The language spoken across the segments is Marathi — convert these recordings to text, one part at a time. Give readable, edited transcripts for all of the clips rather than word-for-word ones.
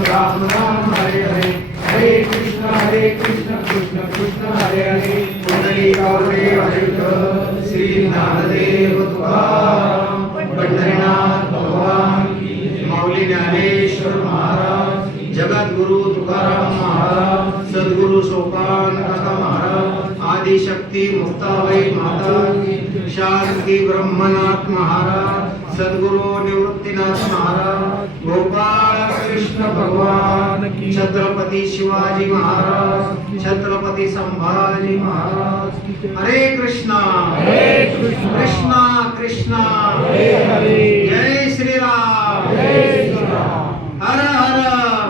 राम राम हरे हरे, हरे कृष्ण कृष्ण कृष्ण हरे हरे, पुंडलीकावरे हरे श्री ज्ञानदेव तुकाराम, पंढरीनाथ भगवान की, माऊली ज्ञानेश्वर महाराज, जगद्गुरु तुकाराम महाराज, सद्गुरु सोपान काका महाराज, आदिशक्ती मुक्ताबाई माता की, शांती ब्रह्मनाथ महाराज, सद्गुरु निवृत्तीनाथ महाराज, गोपाल कृष्ण भगवान की, छत्रपती शिवाजी महाराज, छत्रपती संभाजी महाराज, हरे कृष्णा कृष्णा कृष्णा हरे हरे, जय श्री राम हर हर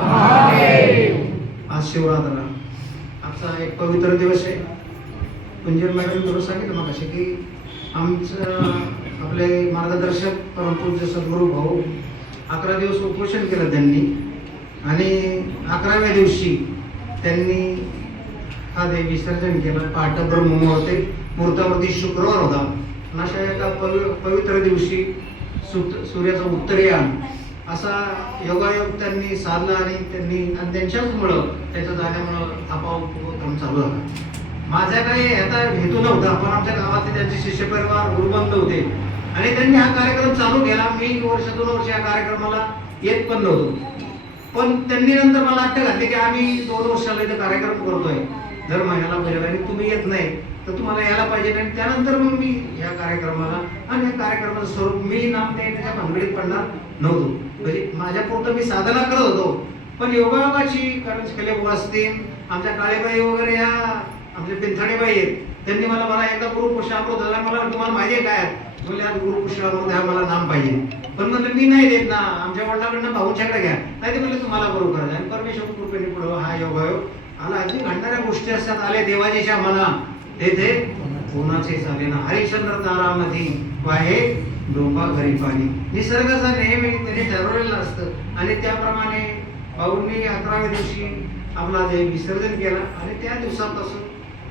महादेव। आज शिवरात्र आजचा एक पवित्र दिवस आहे। कुंजन मॅडम बरोबर सांगितलं मग की आमचं आपले मार्गदर्शक परमपूज्य सद्गुरू भाऊ 11 दिवस उपोषण केलं त्यांनी, आणि 11व्या दिवशी त्यांनी हा देव विसर्जन केलं। पहाटे मुहूर्तावरती शुक्रवार होता, आणि अशा एका पवित्र दिवशी सूर्याचं उत्तरायण असा योगायोग त्यांनी साधला, आणि त्यांच्याचमुळं त्याचं झाल्यामुळं हा उपक्रम चालू झाला। माझ्या काही याचा हेतू नव्हता, पण आमच्या गावातले त्यांचे शिष्य परिवार गुरुबंध होते आणि त्यांनी हा कार्यक्रम चालू केला। मी वर्ष 2 वर्ष या कार्यक्रमाला येत पण नव्हतो, पण त्यांनी नंतर मला अट्ट घातली की आम्ही 2 वर्षाला इथे कार्यक्रम करतोय दर महिन्याला पहिला, आणि तुम्ही येत नाही तर तुम्हाला यायला पाहिजे। आणि त्यानंतर मग मी या कार्यक्रमाला, आणि या कार्यक्रमाचं स्वरूप मी नाम त्याच्या भानगडीत पडणार नव्हतो, म्हणजे माझ्या पुरतं मी साधना करत होतो। पण योगायोगाची कारण असतील आमच्या काळेबाई वगैरे या आमचे पिंथाणेबाई आहेत, त्यांनी मला एकदा गुरुपुष्पामृत झाला, मला तुम्हाला माहिती आहे काय म्हणजे आज गुरुपुष्पामृत आहे, मला नाम पाहिजे। पण म्हणलं मी नाही देत ना, आमच्या वडिलांकडनं भाऊंच्याकडे घ्या, नाही ते म्हणलं तुम्हाला गुरु करायचं। आणि परमेश्वर कृपेने पुढं हा योगायोग आला। अजून घडणाऱ्या गोष्टी असतात, आले देवाजीच्या मना तेथे कोणाचे चाले ना, हरिश्चंद्र तारामधी वाहे डोंबा घरी पाणी, निसर्गाचा नेहमी त्याने ठरवलेलं असतं, आणि त्याप्रमाणे भाऊंनी 11व्या दिवशी आपला देव विसर्जन केला, आणि त्या दिवसापासून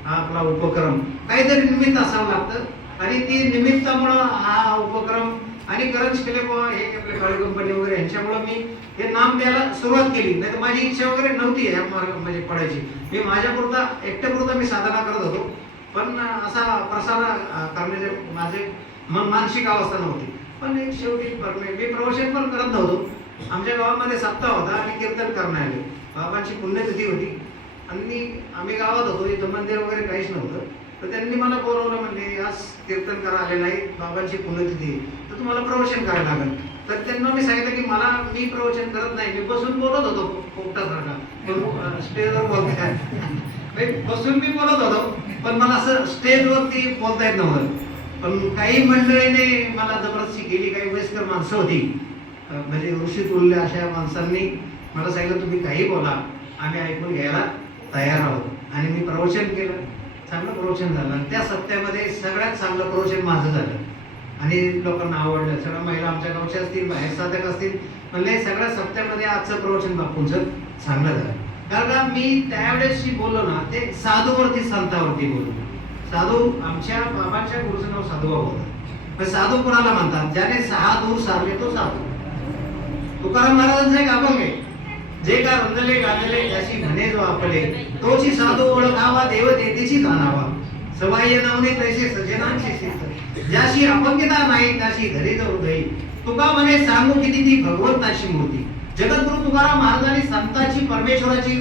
हा आपला उपक्रम काहीतरी निमित्त असावं लागतं, आणि ती निमित्तामुळं हा उपक्रम आणि करंज केले हे आपले काळी कंपनी वगैरे यांच्यामुळं मी हे नाम द्यायला सुरुवात केली। नाही तर माझी इच्छा वगैरे नव्हती या म्हणजे पडायची, मी माझ्यापुरता एकट्यापुरता मी साधना करत होतो, पण असा प्रसार करण्याचे माझे मानसिक अवस्था नव्हती। पण एक शेवटी मी प्रवचन पण करत नव्हतो। आमच्या गावामध्ये सप्ताह होता आणि कीर्तन करण्यात आले, बाबांची पुण्यतिथी होती, आणि आम्ही गावात होतो, इथं मंदिर वगैरे काहीच नव्हतं। तर त्यांनी मला बोलवलं, म्हणजे आज कीर्तन करा आले नाही, बाबांची पुण्यतिथी तर तुम्हाला प्रवचन करायला लागेल। तर त्यांना मी सांगितलं की मी प्रवचन करत नाही, मी बसून बोलत होतो पोपटासारखा, स्टेजवर बोलताय बसून मी बोलत होतो, पण मला असं स्टेजवरती बोलता येत नव्हतं। पण काही मंडळीने मला जबरदस्ती केली, काही वयस्कर माणसं होती, म्हणजे ऋषी तुल्य अशा माणसांनी मला सांगितलं तुम्ही काही बोला, आम्ही ऐकून घ्यायला तयार आहोत। आणि मी प्रवचन केलं, चांगलं प्रवचन झालं, आणि त्या सप्त्यामध्ये सगळ्यात चांगलं प्रवचन माझं झालं, आणि लोकांना आवडलं। सगळ्या महिला आमच्या गावच्या असतील, बाहेर साधक असतील, म्हणले सगळ्या सप्त्यामध्ये आजचं प्रवचन बापूंचं चांगलं झालं। कारण का मी त्यावेळेस बोललो ना, ते साधूवरती संतावरती बोललो। साधू आमच्या बाबांच्या गुरुचं नाव साधूबाबा होतं, पण साधू कोणाला म्हणतात, ज्याने 6 दूर सारले तो साधू। तुकाराम महाराजांचा एक अभंग आहे, जे का रंजले गाजले त्याशी म्हणे जो आपले, तोची साधू ओळखावा देव तेथेची जाणावा, सवाय नावने तैसे सजनांची सिद्ध, ज्याशी अपंगिता नाही त्याशी धरी हृदय, तुका म्हणे सांगू किती ती भगवंताची मूर्ती। जगद्गुरु तुकाराम महाराजांनी संताची परमेश्वराची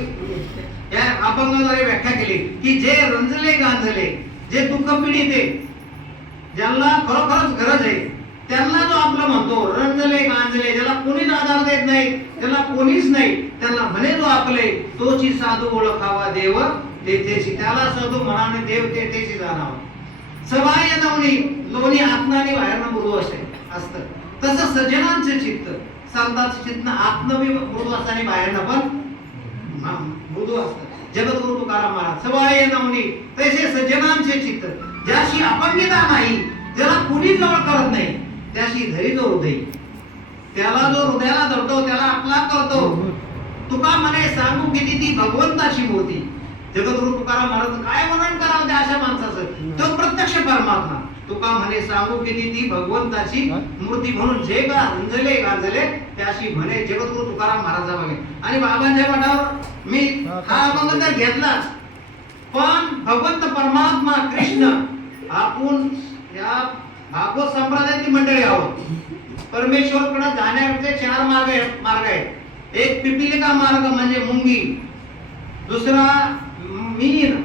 या अभंगाद्वारे व्याख्या केली की जे रंजले गांजले, जे दुःख पीडित आहे, ज्यांना खरोखरच गरज आहे, त्यांना जो आपला म्हणतो रंजले गांजले, ज्याला कोणीच आधार देत नाही, ज्याला कोणीच नाही, त्यांना म्हणे जो आपले, तोची साधू ओळखावा देव तेथेची, त्याला साधू म्हणाने देव तेथेची जाणावा। सवाय नवनी लोणी आत्माने बाहेरनं मृदू असतं, तसं सज्जनांचे चित्त, संतांचे चित्त आत्मवी मृदू असताना बाहेरनं पण मृदू असतं। जगद्गुरु तुकाराम महाराज सवाय नवनी तैसे सज्जनांचे चित्त, ज्याशी अपंगिता नाही, ज्याला कुणी जवळ करत नाही, त्याशी धरी जो हृदय, त्याला जो हृदयाला धरतो त्याला आपला करतो। तुका म्हणे सांगू किती ती भगवंताची मूर्ती। जगद्गुरु तुकाराम महाराज काय वर्णन करावं त्या अशा माणसाचं, तो प्रत्यक्ष परमात्मा। तुका म्हणे सांगू किती ती भगवंताची मूर्ती म्हणून जे का गांजले त्याशी म्हणे जगद्गुरु तुकाराम महाराजा मागे. आणि बाबांच्या मठावर मी हा अभंग तर घेतलाच, पण भगवंत परमात्मा कृष्ण आपण या भागवत संप्रदायाची मंडळी आहोत. परमेश्वरकडे जाण्याचे 4 मार्ग आहेत. एक पिपीलिका मार्ग म्हणजे मुंगी, दुसरा मीन,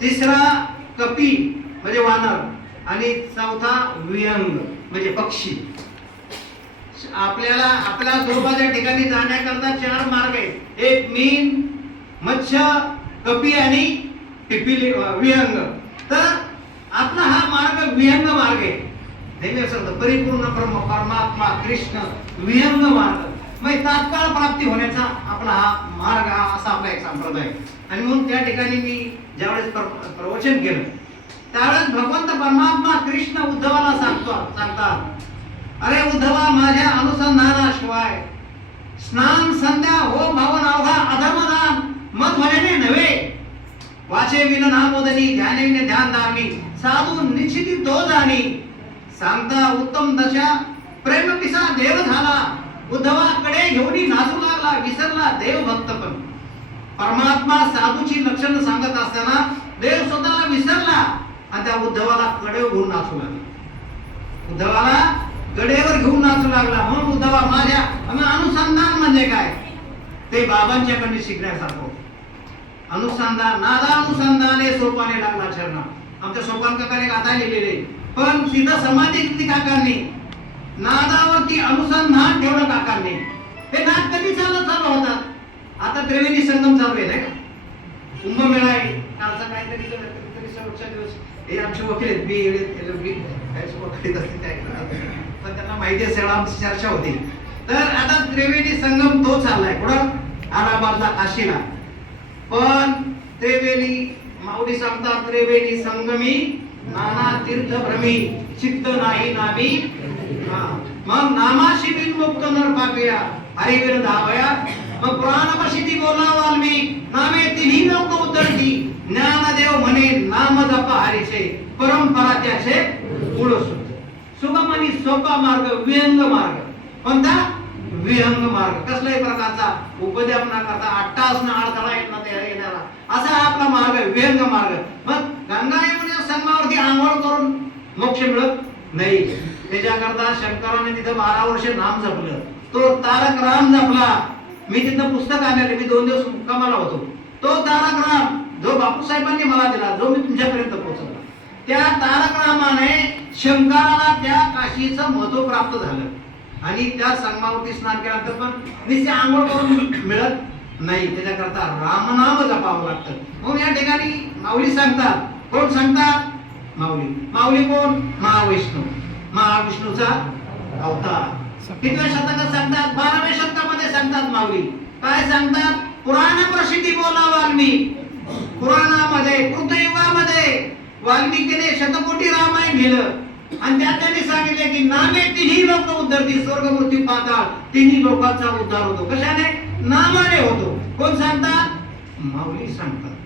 तिसरा कपी म्हणजे वानर आणि चौथा विहंग म्हणजे पक्षी. आपल्या स्वरूपाच्या ठिकाणी जाण्याकरता 4 मार्ग आहेत. एक मीन, मत्स्य, कपी आणि विहंग. तर आपला हा मार्ग विहंग मार्ग आहे. नेहमी असं परिपूर्ण परमात्मा कृष्ण विहंग मार्ग म्हणजे तात्काळ प्राप्ती होण्याचा आपला हा मार्ग, हा असा आपला एक संप्रदाय. आणि म्हणून त्या ठिकाणी मी ज्यावेळेस प्रवचन केलं त्यावेळेस भगवंत परमात्मा कृष्ण उद्धवाला सांगतात, अरे उद्धवा, माझ्या अनुसंधानाशिवाय स्नान संध्या हो भावन अवघा अधर्मदान मत भजने नव्हे. वाचे विन नामोदनी ध्याने विन ध्यान धामी साधू निश्चिती तो जाणी. सांगता उत्तम दशा प्रेम पिसा देव झाला. उद्धवाकडे घेऊन नाचू लागला, विसरला देव भक्तपण. परमात्मा साधूची लक्षणं सांगत असताना देव स्वतःला विसरला आणि त्या उद्धवाला कडेवर घेऊन नाचू लागला. उद्धवाला कडेवर घेऊन नाचू लागला. म्हणून उद्धवा, माझ्या अनुसंधान म्हणजे काय ते बाबांच्याकडे शिकण्यासारखं. अनुसंधान नादानुसंधाने सोपाने लागला चरणा. आमच्या सोपान काकाने गाथा लिहिलेले, पण तिथं समाधी घेतली काकांनी. नादावरती अनुसंधान ठेवलं काकांनी. हे नाद कधी चालू होतात. आता त्रिवेणी संगम चालू आहे नाही का, कुंभमेळा आहे कालचा काहीतरी शेवटचा दिवस. हे आमचे वकील आहेत, बी वकील असते पण त्यांना माहिती असेल आमची चर्चा होती. तर आता त्रिवेणी संगम तो चाललाय कुठं, अलाहाबादला, काशीला. पण त्रिवेणी माऊली सांगतात, त्रिवेणी संगमी नाना तीर्थ भ्रमी चित्त नाही नामी. मग नामाशी बिनमुक्त नर पापिया हरिविर धावया. मग पुराणापाशी ती बोला वाल्मिक नामे तिन्ही लोक उतरती. ज्ञानदेव म्हणे नाम जप हरीचे परंपरा त्याचे गुण सुगम आणि सोपा मार्ग विहंग मार्ग. कोणता विहंग मार्ग, कसल्याही प्रकारचा उपद्यापना करता अट्टासना अडथळा येणारा असा आपला मार्ग विहंग मार्ग. मग गंगा यमुना संगमावरती आंघोळ करून मोक्ष मिळत नाही. त्याच्याकरता शंकराने तिथं 12 वर्ष नाम जपलं. तो तारक राम जपला. मी तिथं पुस्तक आणले, मी 2 दिवस मुक्कामाला होतो. तो तारक राम जो बापूसाहेबांनी मला दिला, जो मी तुमच्यापर्यंत पोहोचवला, त्या तारक रामाने शंकराला त्या काशीचं महत्व प्राप्त झालं. आणि त्या संगमावरती स्नान केल्यानंतर पण निश्चित आंघोळ करून मिळत नाही. त्याच्याकरता रामनाम जपावं लागतं. म्हणून या ठिकाणी माऊली सांगतात. कोण सांगतात? माऊली. माऊली कोण? महाविष्णू. महाविष्णूचा अवतार. कितव्या शतकात सांगतात? 12व्या शतकामध्ये सांगतात माऊली. काय सांगतात? पुराण प्रसिद्धी बोला वाल्मिक. पुराणामध्ये कृतयुगामध्ये वाल्मिकीने शतकोटी रामायण लिहिलं आणि त्यात त्यांनी सांगितले की नामे तिन्ही लोक उद्धरती, स्वर्ग मृत्यू पाताळ तिन्ही लोकांचा उद्धार होतो. कशाने? नामाने होतो. कोण सांगतात? माऊली सांगतात.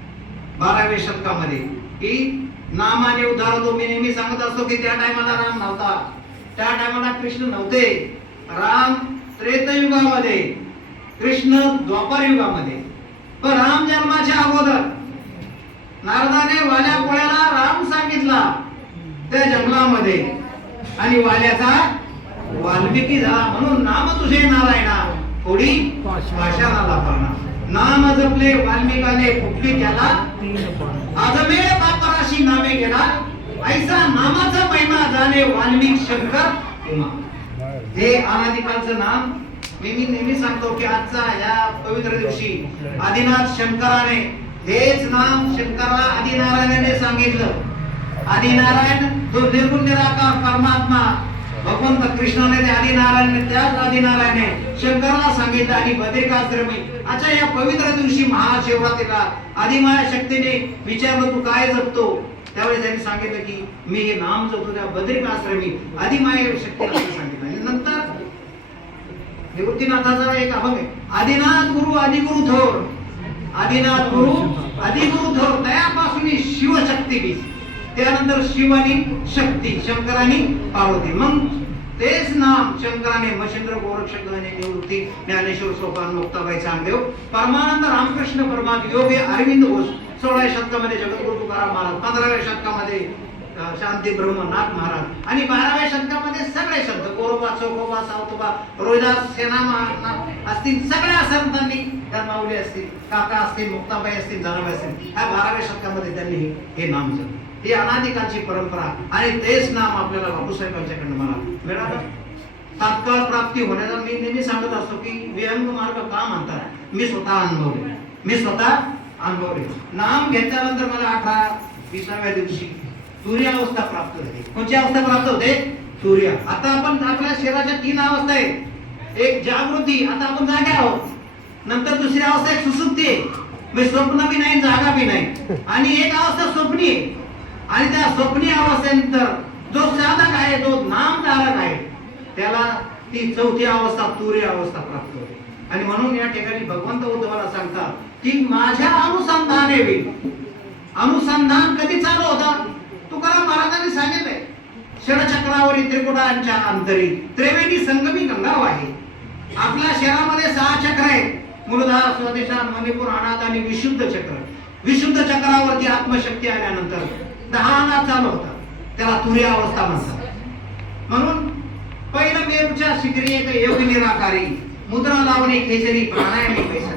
12व्या शतकामध्ये की नामाने उद्धार होतो. मी नेहमी सांगत असतो की त्या टायमाला राम नव्हता, त्या टायमाला कृष्ण नव्हते. राम त्रेतायुगामध्ये, कृष्ण द्वापर युगामध्ये. पण राम जन्माच्या अगोदर नारदाने वाल्या पोळ्याला राम सांगितला त्या जंगलामध्ये आणि वाल्याचा वाल्मिकी झाला. म्हणून नाम तुझे नारायणा थोडी पाषाणाला पडला. नाम जपले वाल्मिकाने फुटली त्याला आजमे पापराशी नामे गेला. ऐसा नामाचा महिमा जाणे वाल्मिक शंकर उमा. हे अनादिकालचं नाम मी नेहमी सांगतो की आजचा या पवित्र दिवशी आदिनाथ शंकराने हेच नाम शंकराला आदिनारायणाने सांगितलं. आदिनारायण जो निर्गुण निराकार परमात्मा भगवंत कृष्णाने ते आदिनारायण, त्याच आदिनारायणे शंकराला सांगितलं. आणि बद्रिकाश्रमी अच्छा या पवित्र दिवशी महाशिवरात्रीला आदिमाया शक्तीने विचारलं तू काय जपतो, त्यावेळेस त्यांनी सांगितलं की मी हे नाम जपतो. त्या बद्रिकाश्रमी आदिमाया शक्ती असं सांगितलं. आणि नंतर निवृत्तीनाथाचा एक अभंग आहे, आदिनाथ गुरु आदिगुरु थोर. आदिनाथ गुरु आदिगुरु थोर, दयापासून शिवशक्ती बी. त्यानंतर शिव आणि शक्ती, शंकर आणि पार्वती. मग तेच नाम शंकराने मच्छिंद्र गोरक्ष गणे निवृत्ती ज्ञानेश्वर सोपान मुक्ताबाई चांगदेव परमानंद रामकृष्ण परमात्मा योगी अरविंद घोष 16व्या शतकामध्ये जगद्गुरु तुकाराम महाराज, 15व्या शतकामध्ये शांती ब्रह्मनाथ महाराज आणि 12व्या शतकामध्ये सगळे संत गोरोबा, चौकोबा, सावतोबा, रोहिदास, सेना असतील, सगळ्या संतांनी जन्मावली असतील, काका असतील, मुक्ताबाई असतील, जनाबाई असतील, ह्या 12व्या शतकामध्ये त्यांनी हे नाम जपले. ही अनादिकालची परंपरा आणि तेच नाम आपल्याला बापूसाहेबांच्याकडनं मला मिळालं. तात्काळ प्राप्ती होण्याचा मी नेहमी सांगत असतो की विहंग मार्ग का म्हणतात, मी स्वतः अनुभवले. नाम घेतल्यानंतर मला 18-20व्या दिवशी तुर्य अवस्था प्राप्त झाली. कोणती अवस्था प्राप्त होते? तुर्य. आता आपण आपल्या शरीराच्या 3 अवस्था आहेत. एक जागृती, आता आपण जागे आहोत. नंतर दुसरी अवस्था एक सुसुप्ती आहे, म्हणजे स्वप्न बी नाही, जागा बी नाही. आणि एक अवस्था स्वप्नी आहे. आणि त्या स्वप्नी अवस्थेनंतर जो साधक आहे, जो नामधारक आहे, त्याला ती 4थी अवस्था तुर्य अवस्था प्राप्त होते. आणि म्हणून या ठिकाणी भगवंत उद्धवाला सांगतात की माझ्या अनुसंधाने होईल. अनुसंधान कधी चालू होता? तुकाराम महाराजांनी सांगितलंय, षडचक्रावरी त्रिकुटांच्या अंतरी त्रिवेणी संगमी गंगा आहे. आपल्या शरीरामध्ये 6 चक्र आहेत, मूलधार, स्वादिष्ठान, मणिपूर, अनाहत आणि विशुद्ध चक्र. विशुद्ध चक्रावरती आत्मशक्ती आल्यानंतर 10 अनाहत चालू होतात, त्याला तुर्य अवस्था म्हणतात. म्हणून पहिलं मेरूच्या शिखरी एक योगी निराकारी, मुद्रा लावणे खेचरी प्राणायामी पैसा,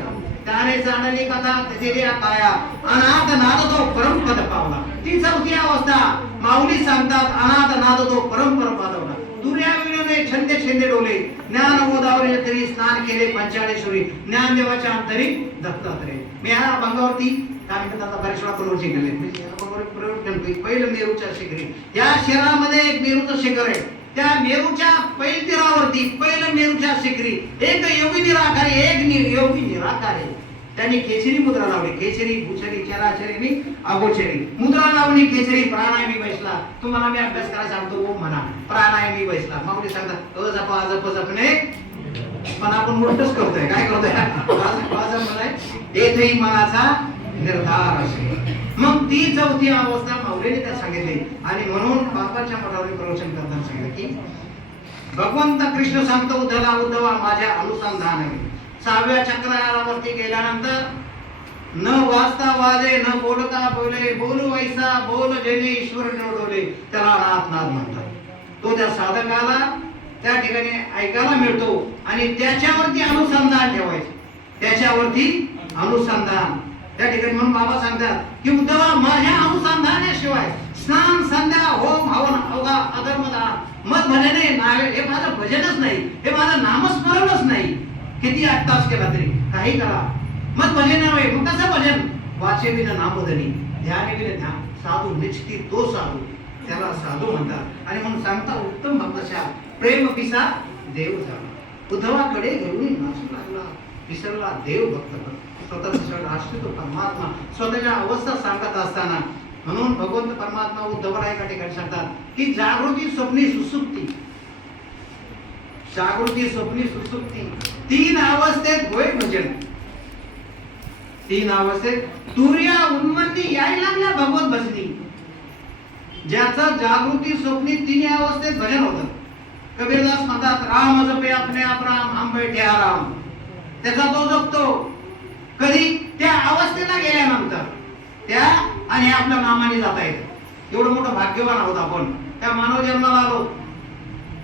त्याने जाणली कथा तेरी काया अनाथ नाद तो परमपद पावला. ती 4थी अवस्था माऊली सांगतात, अनाथ नाद तो परमपद पावला. तुर्याविने छंदे छंदे डोले, ज्ञान गोदावरी तरी स्नान केले पंचाळेश्वरी, ज्ञानदेवाच्या अंतरी दत्तात्रय. मी ह्या भागावरती काय म्हणतात आता बरेच वेळा प्रवचन केले, म्हणजे या भागावर प्रयोग करतोय. पहिलं मेरूच्या शिखरी, या शहरामध्ये एक मेरूचं शिखर आहे. त्या मेरूच्या पैतीरावरती पहिलं मेरूच्या शिखरी एक योगी निराकारी, एक योगी निराकारी. त्यांनी खेचरी मुद्रा लावली. खेचरी, भूचरी, चराचरी, अगोचरी मुद्रा लावली. खेचरी प्राणायामी बसला. तुम्हाला मी अभ्यास करायला सांगतो, ओम म्हणा, प्राणायामी बसला. माऊली सांगतात अजप अजप जपणे, पण आपण उलटच करतोय. काय करतोय? अजप म्हणाय येथेही मनाचा निर्धार असेल. मग ती 4थी अवस्था माऊलीने त्या सांगितली. आणि म्हणून बापाच्या मठावर प्रवचन करताना सांगितलं की भगवंत कृष्ण सांगतो उद्धवला, उद्धवा माझ्या अनुसंधान आहे. 6व्या चक्रावरती गेल्यानंतर न वाजता वाजे, न बोलता बोले, बोलू वैसा बोल जेणे ईश्वर निवडवले, त्याला नाथ म्हणतात. तो त्या साधकाला त्या ठिकाणी ऐकायला मिळतो आणि त्याच्यावरती अनुसंधान ठेवायचं, त्याच्यावरती अनुसंधान. त्या ठिकाणी म्हणून बाबा सांगतात की उद्धवा माझ्या अनुसंधानाशिवाय स्नान, संध्या, होम, हवन, अवघा, अधर्मदान, मत भजने नावे, हे माझं भजनच नाही, हे माझं नामस्मरणच नाही. किती 8 तास केला तरी काही करा, मत भजन नव्हे. मग कसं भजन? वाचे विना नामधनी, ध्याने विना ध्यान, साधू निश्चिती तो साधू, त्याला साधू म्हणतात. आणि म्हणून सांगता उत्तम भक्तशा प्रेम पिसा देव झाला. उद्धवाकडे घरून नाचू लागला, विसरला देव भक्त. स्वतःचा राष्ट्र तो परमात्मा स्वतःच्या अवस्था सांगत असताना म्हणून भगवंत परमात्मा उद्धवला एका ठिकाणी सांगतात की जागृती, स्वप्नी, सुसुप्ती. जागृती, स्वप्नी, सुसुप्ती 3 अवस्थेत होय भजन. 3 अवस्थेत तुर्य उन्मत्ती यायला लागल्या भगवत भजनी. ज्याचं जागृती, स्वप्नी 3 अवस्थेत भजन होतं. कबीरदास म्हणतात राम जपे अपने आप राम, हम बैठे आराम. त्याचा तो जपतो. कधी? त्या अवस्थेला गेल्यानंतर. त्या आणि आपल्या नामाने जाता येतं. एवढं मोठं भाग्यवान आहोत आपण. त्या मानव जन्माला आलो.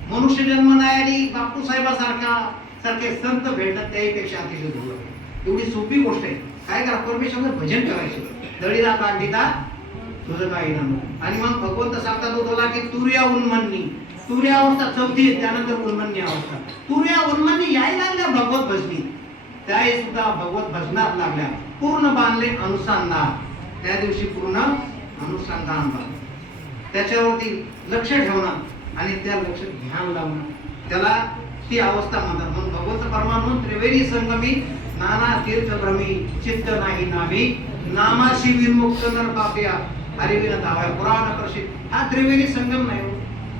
मनुष्य जन्म नाही आणि बापू सारखे संत भेटणं त्याहीपेक्षा अतिशय दुर्लभ. एवढी सोपी गोष्ट आहे. काय करा, परमेश्वराचं भजन करायचं. दळीला काढीता तुझं काही नाही. आणि मग भगवंत सांगतात उद्धवला की तुर्या उन्मन्नी. तुर्य अवस्था 4थी, त्यानंतर उन्मन्नी अवस्था. तुर्या उन्मन्नी यायला लागल्या भगवत भजनी. त्याही सुद्धा भगवत भजनात लागल्या. पूर्ण बांधले अनुसंधान. त्या दिवशी पूर्ण अनुसंधान बांधले. त्याच्यावरती लक्ष ठेवणं आणि त्या लक्ष ध्यान लावणं, त्याला ती अवस्था म्हणतात. म्हणून भगवंत परमात्मा त्रिवेणी संगमी, नाना तीर्थ भ्रमी, चित्त नाही नामी, नामाशी विमुक्त नर पाप्या, हरिविन धाव्या पुराण प्रसिद्ध. हा त्रिवेणी संगम नाही.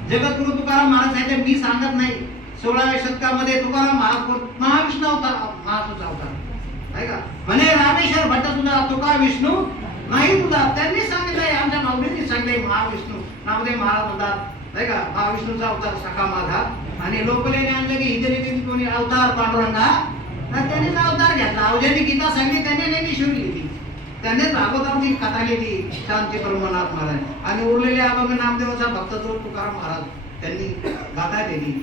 जगद्गुरु तुकाराम महाराज आहे, मी सांगत नाही. 16व्या शतकामध्ये तुकाराम महाराज महाविष्णू अवतार, महाराज अवतार आहे का? म्हणे रामेश्वर भट्ट तुझा तुका विष्णू नाही तुझा. त्यांनी सांगितलंय, आमच्या माऊलींनी सांगितलंय, महाविष्णू नामदेव महाराज म्हणतात नाही का, महाविष्णूचा अवतार सखा माझा. आणि लोकलेने आणलं की इथे कोणी अवतार पांडुरंगा, तर त्यांनीच अवतार घेतला. अवजाने गीता सांगली, त्यांनी नेहमी शिवली ती, त्यांनीच भागवताची कथा लिहिली शांती ब्रह्मनाथ महाराज. आणि उरलेले अभंग नामदेवाचा भक्त जो तुकाराम महाराज त्यांनी गाथा दिली.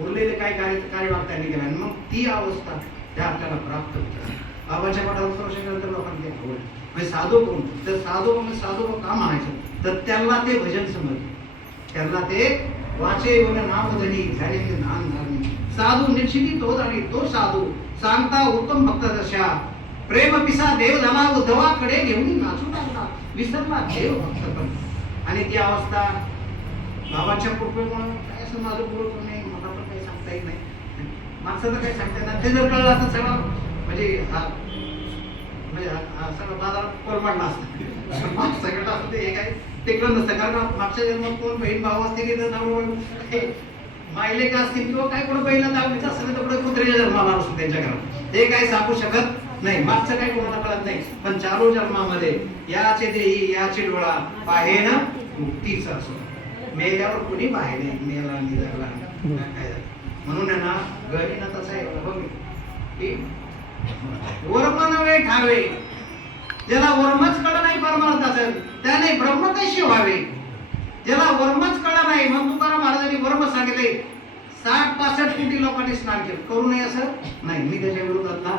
उरलेले काय कार्यभाग त्यांनी केला. आणि मग ती अवस्था त्या आपल्याला प्राप्त होते. बाबाच्या पाठावर स्पर्श केल्यानंतर लोकांना ते आवड. म्हणजे साधू कोण, तर साधू का म्हणायचं, तर त्यांना ते भजन समजले, त्यांना ते वाचे वन नामधनी झाले ते नाम झाले. साधू निश्चिती तो झाली, तो साधू सांगता उत्तम भक्त दशा. प्रेम पिसा देव झाला, उद्धवाकडे घेऊन नाचू लागला, विसरला देव भक्त पण. आणि ती अवस्था बाबाच्या कृपेमुळे काय असं माझं बोलतो नाही, मला पण काही सांगता येत नाही. माणसाचं काही सांगता येणार, ते जर कळलं असतं सगळं म्हणजे सगळं बाजारात कोलमाडला असतं. सगळं असतं हे काय टिकलं नसतं. कारण मागच्या जन्मात कोण बहीण भाऊ असते की मायले का असतील किंवा काय कोण बहिणीला दाखवायचं असेल तर पुढे कुत्र्याच्या जन्माला असतो त्यांच्या घरात, ते काही सांगू शकत नाही. मागचं काही कोणाला कळत नाही. पण चालू जन्मामध्ये याचे देही याचे डोळा पाहे ना मुक्तीचा असो. मेल्यावर कोणी बाहेर नाही, मेला निघाला काय. म्हणून ना गरीना तसा आहे बघ की वर्म नव्हे ठावे, ज्याला वर्मच कळलं नाही परमार्थाचं त्याने ब्रह्म कसे व्हावे. ज्याला वर्मच कळलं नाही, मग तुकाराम महाराजांनी वर्म सांगितले. 60-65 कोटी लोकांनी स्नान केलं, करू नये असं नाही, मी त्याच्या विरोधातला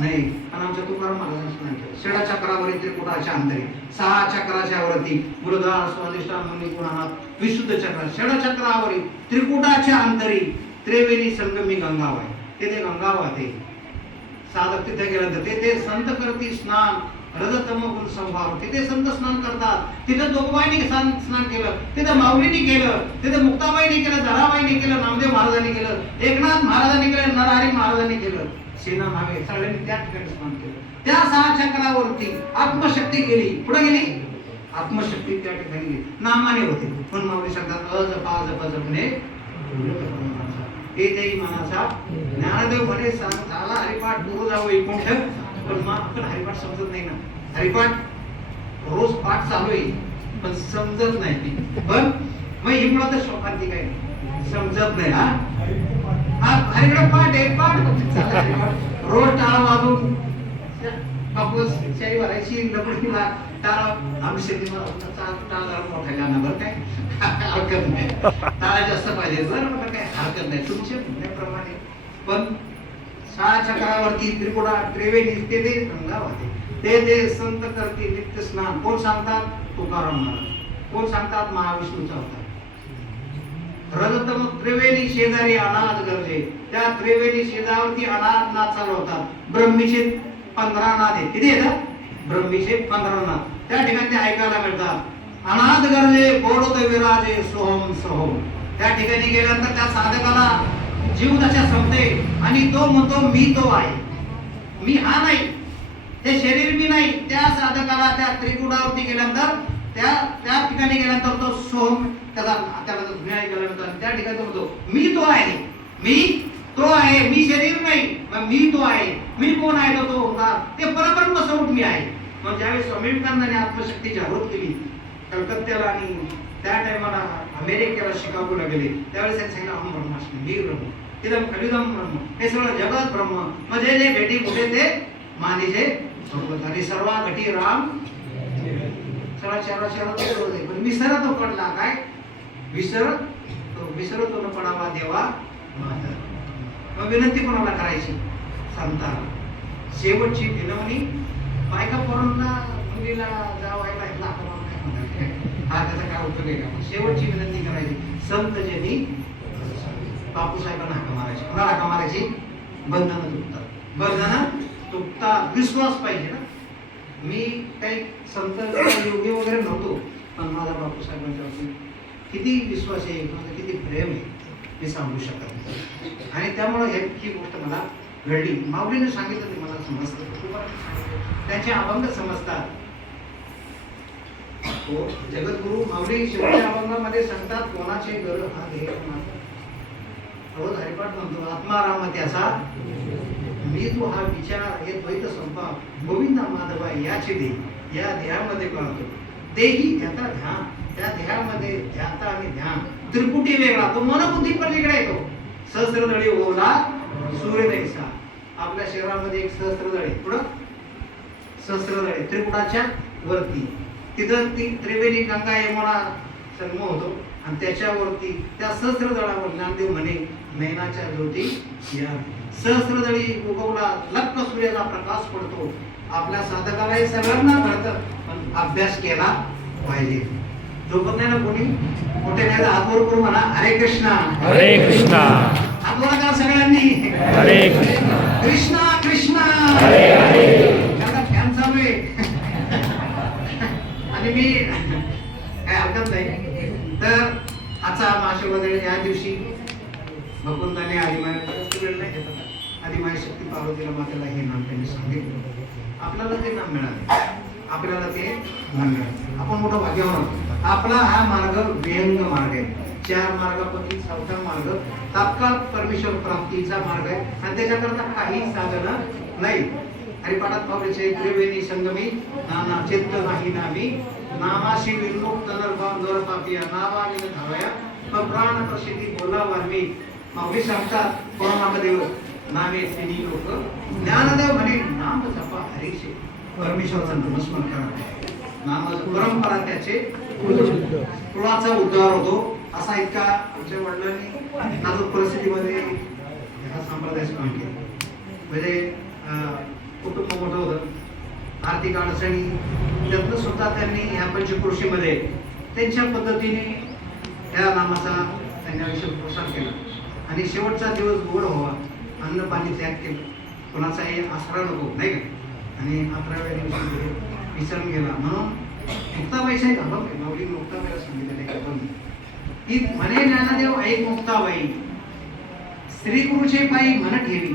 नाही. आणि आमच्या तुकाराम महाराजांनी स्नान केलं. षडाचक्रावरील त्रिकुटाच्या अंतरी, 6 चक्राच्या वरती मूलधार स्वादिष्ठान मुनी गुणानाथ विशुद्ध चक्र, षडचक्रावरील त्रिकुटाच्या अंतरी त्रिवेणी संगमी गंगाव आहे. ते गंगाव आहे. साधक तिथे गेल्यानंतर ते संत करती स्नान रजतम गुण संभाव, तिथे संत स्नान करतात. तिथे दोघबाईंनी स्नान केलं, तिथे माऊलींनी केलं, तिथे मुक्ताबाईंनी केलं, धराबाईंनी केलं, नामदेव महाराजांनी केलं, एकनाथ महाराजांनी केलं, नरहरी महाराजांनी केलं, सेना नावे सगळ्यांनी त्या ठिकाणी स्नान केलं. त्या 6 चक्रावरती आत्मशक्ती गेली. पुढे गेली आत्मशक्ती त्या ठिकाणी गेली. नामाने होते पण माऊली सांगतात अजपा जप जपणे हे देई मनाचा. ज्ञानदेव म्हणे झाला हरिपाठ गुरु जावं एकूण, पण मग हरिपाठ समजत नाही ना. हरिपाठ रोज पाठ चालू आहे पण समजत नाही. पण मग ही मुळात शोकांती काय समजत नाही. हा हरिकडे पाठ आहे, पाठ रोज टाळा वाजून कापूस शाही भरायची लपडीला टाळा आम्ही शेती टाळा मोठा गाणं बरं काय हरकत नाही. टाळा जास्त पाहिजे बरं काय हरकत नाही तुमच्या म्हणण्याप्रमाणे. पण 6 चक्रावरती त्रिपुरा त्रिवेणी ते गंगा वाहते. ते संत करती नित्य स्नान. कोण सांगतात? तुकाराम महाराज. कोण सांगतात? महाविष्णूचा अवतार. रजतम त्रिवेणी शेजारी अनाथ गरजे, त्या त्रिवेणी शेजावरती अनाथ नाथ चालू होतात. ब्रह्मीचे 15 नाथ आहेत. किती येतात? ब्रह्मीचे 15 नाथ त्या ठिकाणी ते ऐकायला मिळतात. अनाथ गरजे बोलत विराजे सोहम सोहम. त्या ठिकाणी गेल्यानंतर त्या साधकाला जीव दशा संपते आणि तो म्हणतो मी तो आहे, मी हा नाही, ते शरीर मी नाही. त्या साधकाला त्या त्रिकुटावरती गेल्यानंतर त्या ठिकाणी गेल्यानंतर तो सोहम त्याला न्याय केल्यानंतर त्या ठिकाणी तो म्हणतो मी तो आहे, मी तो आहे, मी शरीर नाही, मी तो आहे. मी कोण आहे? तो ओंकार, ते परब्रह्म स्वरूप मी आहे. मग ज्यावेळेस स्वामी विवेकानंदांनी आत्मशक्ती जागृत केली कलकत्त्याला आणि त्या टायमाला अमेरिकेला शिकागोला गेले त्यावेळेस त्यांनी सांगितलं अहम ब्रह्मास्मी, मी ब्रह्म, तिथं खलिदम ब्रह्म, हे सगळं जगत ब्रह्म. म्हणजे जे भेटी कुठे ते मानिजे सोबत आणि सर्वा घटी राम सगळा चराचर. पण विसरत पडला काय? विसरतो न पडावा देवा माझा. मग विनंती कोणाला करायची? संतांना. शेवटची विनवणी बायका पोरांना मुलीला जावायला हा त्याचा काय उपयोग आहे का? शेवटची विनंती करायची संत जनी बापूसाहेबांना हाका मारायची. कोणाला हाका मारायची? बंधनं तुटतात, बंधनं तुटतात. विश्वास पाहिजे ना. मी काही संत योगी वगैरे नव्हतो पण माझा बापूसाहेबांच्या किती विश्वास आहे, माझं किती प्रेम आहे मी सांगू शकत नाही. आणि त्यामुळे ही गोष्ट मला घडली. माऊलीने सांगितलं ते मला समजतं, त्यांचे अभंग समजतात. हो जगद्गुरु माऊली शेवटच्या अभंगामध्ये सांगतात कोणाचे घर हा ध्येय रोज हरिपाठ म्हणतो आत्माराम त्याचा मी जो हा विचार हे द्वैत संपा गोविंदा माधवा याचे दे या ध्येयामध्ये कळतो तेही त्याचा ध्यान त्या ध्येयामध्ये ध्याता आणि ध्यान त्रिपुटी वेगळा तो मनबुद्धी पलीकडे येतो सहस्त्रदळी ओला सूर्य दैसा आपल्या शरीरामध्ये एक सहस्त्रदळी पुढं सहस्त्रदळी त्रिपुटाच्या वरती तिथं ती त्रिवेणी गंगा यमुना संगम होतो आणि त्याच्यावरती त्या सहस्त्रदळावर ज्ञानदेव म्हणे नयनाच्या ज्योती या सहस्त्रदळी उगवला लक्क सूर्याचा प्रकाश पडतो आपल्या साधकाला हे सगळ्यांना कळतं पण अभ्यास केला पाहिजे झोपत नाही ना कोणी मोठे नाही हातवर करून म्हणा हरे कृष्णा हरे कृष्णा हातवर करा सगळ्यांनी हरे कृष्णा कृष्णा कृष्णा हरे हरे त्याला फॅन चालू आहे आणि मी काय हरकत नाही तर आजचा महाशिवरात्र या दिवशी भगवंताने आदिमाय शक्ती पार्वतीला मातेला हे नाम त्यांनी सांगितलं आपल्याला ते नाम मिळाले आपल्याला ते नाम मिळाले आपण मोठं भाग्यवान आहोत आपला हा मार्ग विहंग मार्ग आहे 4 मार्गापैकी 4था मार्ग तात्काळ परमेश्वर प्राप्तीचा मार्ग आहे आणि त्याच्याकरता काही साधन नाही हरिपाठात पावलेचे त्रिवेणी संगमी नाना चित्त नाही नामी नामाशी विमुक्त नर पापिया नावाने धावया प्राण प्रसिद्धी बोलावा मी माऊली सांगतात कोणामध्ये नामे तिन्ही लोक ज्ञानदेव म्हणे नाम जपा हरीचे परमेश्वराचा नामस्मरण करा नामाची परंपरा त्याचे कुळाचा उद्धार होतो असा इतका आमच्या वडिलांनी नाजूक परिस्थितीमध्ये हा संप्रदाय काम केला म्हणजे कुटुंब मोठं होतं आर्थिक अडचणी त्यातनं सुद्धा त्यांनी ह्या पंचक्रोशीमध्ये त्यांच्या पद्धतीने त्या नामाचा त्यांनी आयुष्यात प्रसार केला आणि शेवटचा दिवस गोड व्हावा अन्न पाणी त्याग केलं कोणाचाही आसरा नको नाही का आणि 11व्या दिवशी विसरून गेला म्हणून मुक्ताबाईचा एक अभंग आहे माऊली मुक्ताबाईला सांगितलेलं एक अभंग की म्हणे ज्ञानदेव ऐक मुक्ताबाई श्री गुरुचे पायी मन ठेवी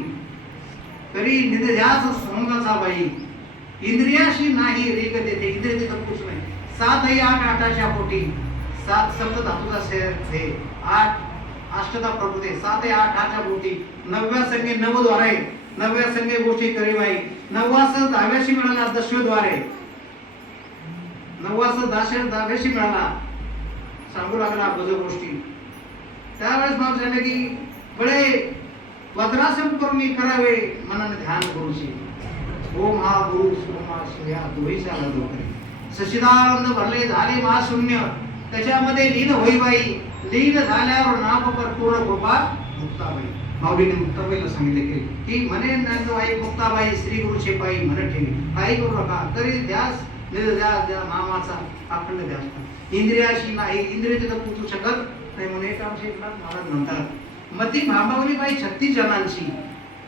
तरी निध्यास सोंगाचा बाई इंद्रियाशी नाही रेग देते इंद्रिय तिथं कुछ नाही 7 ही 8 आठाच्या पोटी 7 सप्त धातूचा हे 8 अष्टदा प्रभुते 7 ही 8 आठाच्या पोटी 9व्या संगे 9 द्वारे 9व्या संगे गोष्टी करीबाई 9वास 10व्याशी मिळाला 10व्या द्वारे 9वास 10व्याशी मिळाला सांगू लागला बज गोष्टी त्यावेळेस माणूस झाले की बळे वज्रासन करून करावे मनाने ध्यान गुरुची ओम हा गुरु सोमा शिया दोहीचा लागू करे सचिदानंद भरले झाले महाशून्य त्याच्यामध्ये लीन होई बाई लीन झाल्यावर नाम पर पूर्ण कृपा मुक्ताबाई माऊलीने मुक्ताबाईला सांगितले की म्हणे नंदबाई मुक्ताबाई श्री गुरुचे पायी म्हणत ठेवी काही करू नका तरी ध्यास नामाचा अखंड ध्यास इंद्रियाशी नाही इंद्रिय तिथं पोचू शकत नाही म्हणून एक आमचे एकनाथ महाराज म्हणतात मती भांबावली बाई 36 जणांची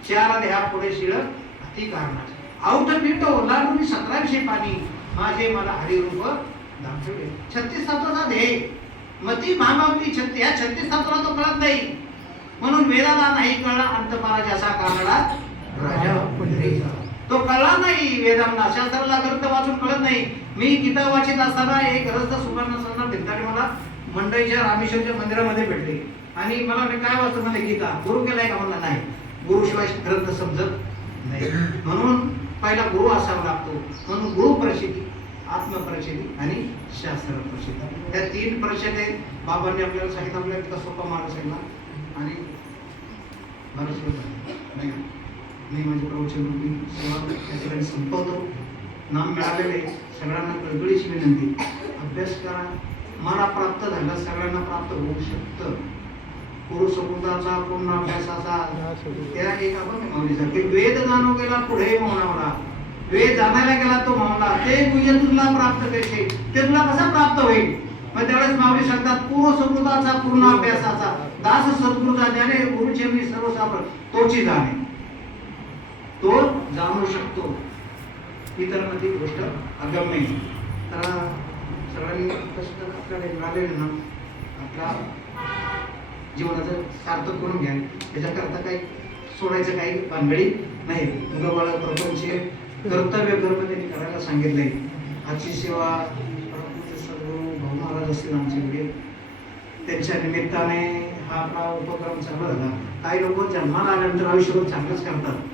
4 ह्या पुढे शिळ अति कारणाची आउट पिटो लाडून 1700 पाणी माझे मला हरिरूप दाखवले 36 तत्वाचा ध्येय मती भांबावली 36 या 36 तत्वाला तो कळत नाही म्हणून वेदाला नाही कळला अंतपाराच्या असा कानडा राजा पंढरीचा तो कळला नाही वेदांना शास्त्राला ग्रंथ वाचून कळत नाही मी गीता वाचित असताना एक ग्रंथ सुवर्ण सन्ना भिंताने मला मंडईच्या रामेश्वरच्या मंदिरामध्ये भेटले आणि मला काय वाचतं म्हणजे गीता गुरु केलाय का म्हणला नाही गुरुशिवाय ग्रंथ समजत नाही म्हणून पहिला गुरु असावा लागतो म्हणून गुरु परिषदी आत्मपरिषदी आणि शास्त्र परिषदी या 3 परिषदे बाबांनी आपल्याला सांगितलं आपल्याला इतका सोपा मार्ग सांगितला आणि बरंच नाही मी माझे प्रवचन रूपी सेवा त्या ठिकाणी संपवतो नाम मिळालेले सगळ्यांना कळकळीची विनंती अभ्यास करा मला प्राप्त झालं सगळ्यांना प्राप्त होऊ शकतं पुरुषसमुदाचा पूर्ण अभ्यासाचा त्या एक आपण माऊलीचा की वेद जाणू गेला पुढे मौनावला वेद जाणायला गेला तो मावला ते गुह्य तुला प्राप्त कसे ते तुला कसा प्राप्त होईल मग त्यावेळेस माऊली सांगतात पुरुषसमुदाचा पूर्ण अभ्यासाचा दास सद्गुरूचा ज्याने गुरुचे मी सर्वसाधारण तोची जाणे तो जाणू शकतो इतर मध्ये गोष्ट अगम्य तर सगळ्यांनी कष्ट आपल्याला मिळालेले ना आपल्या जीवनाचं सार्थक करून घ्या त्याच्याकरता काही सोडायचं काही भानगडी नाही मुलं बाळ प्रपंच कर्तव्य कर्म त्यांनी करायला सांगितलंय आजची सेवा सद्गुरू भाऊ महाराज असतील आमचे वडील त्यांच्या निमित्ताने हा आपला उपक्रम चालू झाला काही लोक जन्माला आल्यानंतर आयुष्यभर चांगलंच करतात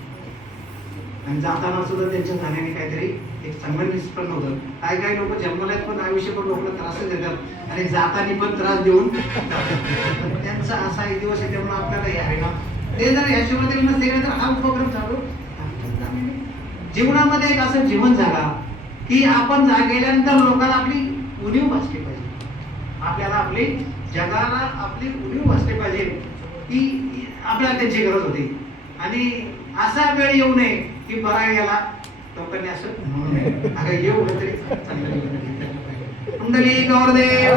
आणि जाताना सुद्धा त्यांच्या जाण्याने काहीतरी एक चांगलं निष्पन्न होतं. काही काही लोक जन्माला आहेत पण आयुष्यभर लोकांना त्रासच देतात आणि जाताना पण त्रास देऊन जातात. त्यांचा असा एक दिवस आहे, त्यामुळे आपल्याला हे आहे ना, ते जर ह्याच्यामध्ये नसते तर हा उपक्रम चालू जीवनामध्ये एक असं जीवन जागा की आपण गेल्यानंतर लोकांना आपली उणीव भासली पाहिजे, आपल्याला आपली जगाला आपली उणीव भासली पाहिजे की आपल्याला त्यांची गरज होती. आणि असा वेळ येऊ नये की बरा गेला लोकांनी असं म्हणू नये. अगं येऊ तरी चांगलं कुंडली गौरदेव